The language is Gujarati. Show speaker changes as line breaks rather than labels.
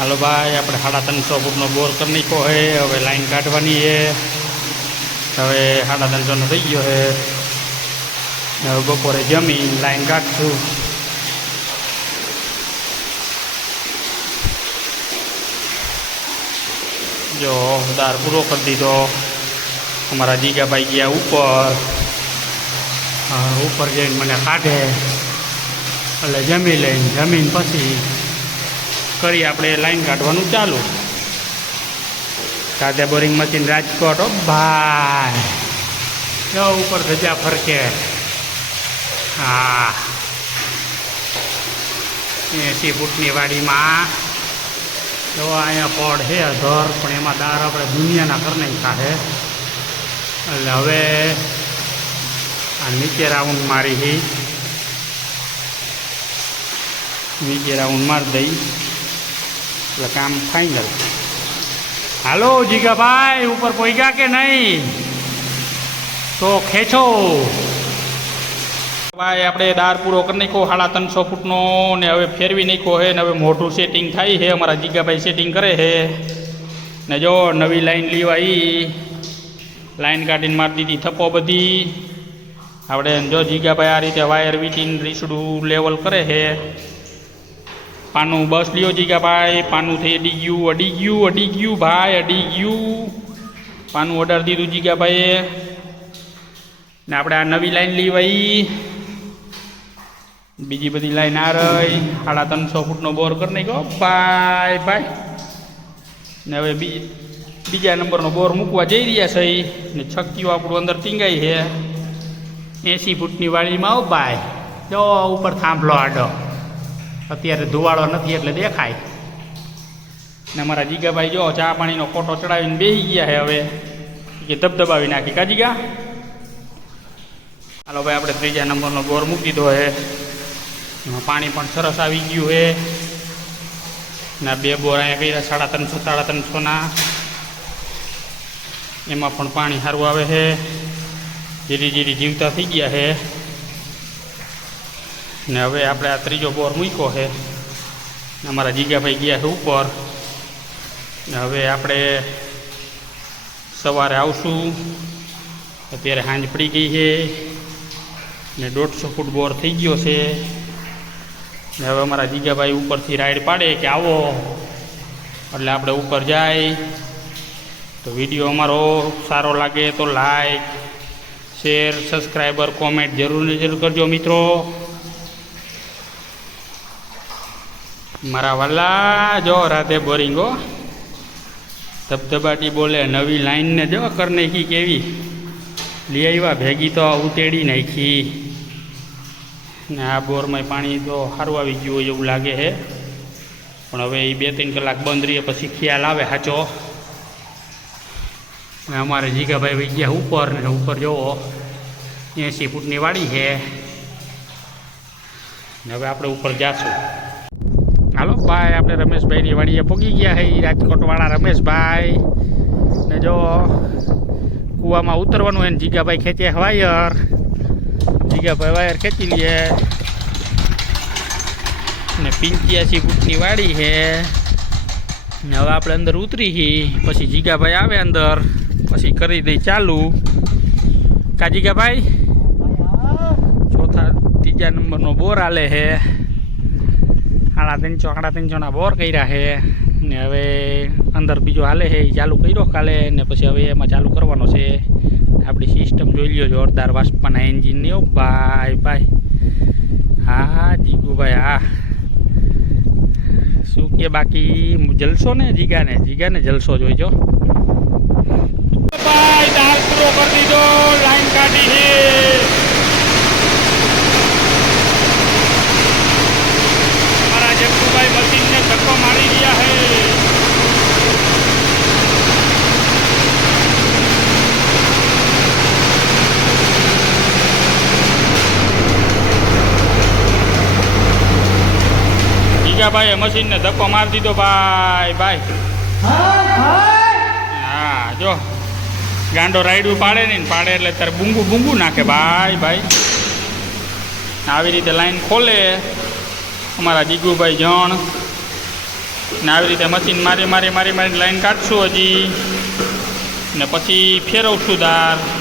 હાલો ભાઈ, આપણે સાડા ત્રણસો ફૂટનો બોર કરી નાખ્યો હે હવે લાઈન કાઢવાની છે. હવે સાડા ત્રણસોનો થઈ ગયો છે. હવે બપોરે જમી, લાઈન કાઢશું. જો દાર પૂરો કરી દીધો. અમારા જીગાભાઈ ગયા ઉપર. ઉપર જઈને મને કાઢે. એટલે જમી લઈને, જમીન પછી કરી આપણે લાઈન કાઢવાનું ચાલુ. સાથે બોરિંગ મશીન રાજકોટ ભાઈ. જો, ઉપર ધજા ફરકે. હા. એસી ફૂટની વાડીમાં. જો, અહીંયા પડ છે ઘર પણ એમાં દાર આપણે દુનિયાના કર નહીં ખાશે. એટલે હવે આ નીચે રાઉન્ડ મારી હી નીચે રાઉન્ડ મારી દઈ. એટલે કામ ફાઇનલ. હાલો, જીગાભાઈ, ઉપર પોઈગા કે નહીં? તો ખેંચો. ભાઈ, આપણે દાર પૂરો કરી નાખ્યો, સાડા ત્રણસો ફૂટનો, ને હવે ફેરવી નાખ્યો હે ને હવે મોટું સેટિંગ થાય છે, અમારા જીગાભાઈ સેટિંગ કરે છે. ને જો નવી લાઈન લેવાઈ. લાઈન કાઢીને મારી દીધી થપ્પો બધી. આપણે જો જીગાભાઈ આ રીતે વાયર વીટીને રીસડું લેવલ કરે છે. પાનું બસ લ્યો જીગા ભાઈ, પાનું થઈ અડી ગયું અડી ગયું અડી ગયું ભાઈ અડી ગયું પાનું ઓર્ડર દીધું જીગાભાઈએ ને આપણે આ નવી લાઈન લેવાઈ બીજી બધી લાઈન આ રહી. સાડા ત્રણસો ફૂટનો બોર કરી નાખ્યો. ભાઈ ભાઈ. ને હવે બીજા નંબરનો બોર મૂકવા જઈ રહ્યા છે. ને છક્કીઓ આપણું અંદર ટીંગાઈ છે. એંસી ફૂટની વાળીમાં આવ ભાઈ. જો, ઉપર થાંભલો આડો. અત્યારે ધુવાળો નથી એટલે દેખાય. ને અમારા જીગાભાઈ જો ચા પાણીનો કોટો ચડાવીને બેસી ગયા છે હવે. કે ધબધબાવી નાખી. કા જીગા? હાલો ભાઈ, આપણે ત્રીજા નંબરનો બોર મૂકી દીધો છે. પાણી પણ સરસ આવી ગયું છે. ને બે બોર અહીંયા કર્યા, સાડા ત્રણસો, સાડા ત્રણસોના. એમાં પણ પાણી સારું આવે છે. ધીરે ધીરે જીવતા થઈ ગયા છે. ને હવે આપણે આ ત્રીજો બોર મૂક્યો છે. અમારા જીગાભાઈ ગયા છે ઉપર. ને હવે આપણે સવારે આવશું. અત્યારે સાંજ પડી ગઈ છે ને દોઢસો ફૂટ બોર થઈ ગયો છે. ને હવે અમારા જીગાભાઈ ઉપરથી રાઈડ પાડે કે આવો. એટલે આપણે ઉપર જાય. તો વીડિયો અમારો સારો લાગે તો લાઈક શેર સબસ્ક્રાઈબર કોમેન્ટ જરૂર ને જરૂર કરજો મિત્રો. મારા વલ્લા જો રાતે બોરિંગો ધબધબાટી બોલે, નવી લાઈનને જો કર નાખી કેવી. લઈ આવ્યા, ભેગી તો ઉતેડી નાખી. ને આ બોરમાં પાણી તો સારું આવી ગયું હોય એવું લાગે છે. પણ હવે એ બે ત્રણ કલાક બંધ રહીએ, પછી ખ્યાલ આવે ને અમારે જીગાભાઈ વહી ગયા ઉપર ને ઉપર જોવો. એંસી ફૂટની વાડી છે. ને હવે આપણે ઉપર જાશું. હાલો ભાઈ આપણે રમેશભાઈની વાડીએ પહોંચી ગયા છે રાજકોટવાળા રમેશભાઈ. ને જો કૂવામાં ઉતરવાનું હોય ને જીગાભાઈ ખેંચે વાયર. જીગાભાઈ વાયર ખેંચી લે. ને પિંચ્યાસી ફૂટની વાડી છે ને હવે આપણે અંદર ઉતરી હી પછી જીગાભાઈ આવે અંદર પછી કરી દઈ ચાલુ. કા જીગાભાઈ? ચોથા ત્રીજા નંબરનો બોર આલે છે સાડા ત્રણસો સાડા ત્રણસોના બોર કર્યા છે. ને હવે અંદર બીજો હાલે છે એ ચાલુ કર્યો કાલે. ને પછી હવે એમાં ચાલુ કરવાનો છે. આપણી સિસ્ટમ જોઈ લ્યો જોરદાર વાસ્પાના એન્જિનની ઓ ભાઈ ભાઈ. હા, જીગુભાઈ, હા. શું કે બાકી? જલસો ને જીગાને? જીગાને જલસો જોઈજો ભાઈ લાઈન કાઢી છે મારા જગુભાઈ મશીનને ધક્કો મારી ગયા હે જીગાભાઈએ મશીનને ધક્કો મારી દીધો, ભાઈ ભાઈ. હા, જો. ગાંડો રાયડું પાડે ને પાડે એટલે તારે બૂંગું બૂંગું નાખે, ભાઈ ભાઈ. આવી રીતે લાઈન ખોલે. અમારા જીગુભાઈ જણ. ને આવી રીતે મશીન મારી મારી મારી મારી લાઈન કાઢશું હજી. ને પછી ફેરવશું દાર.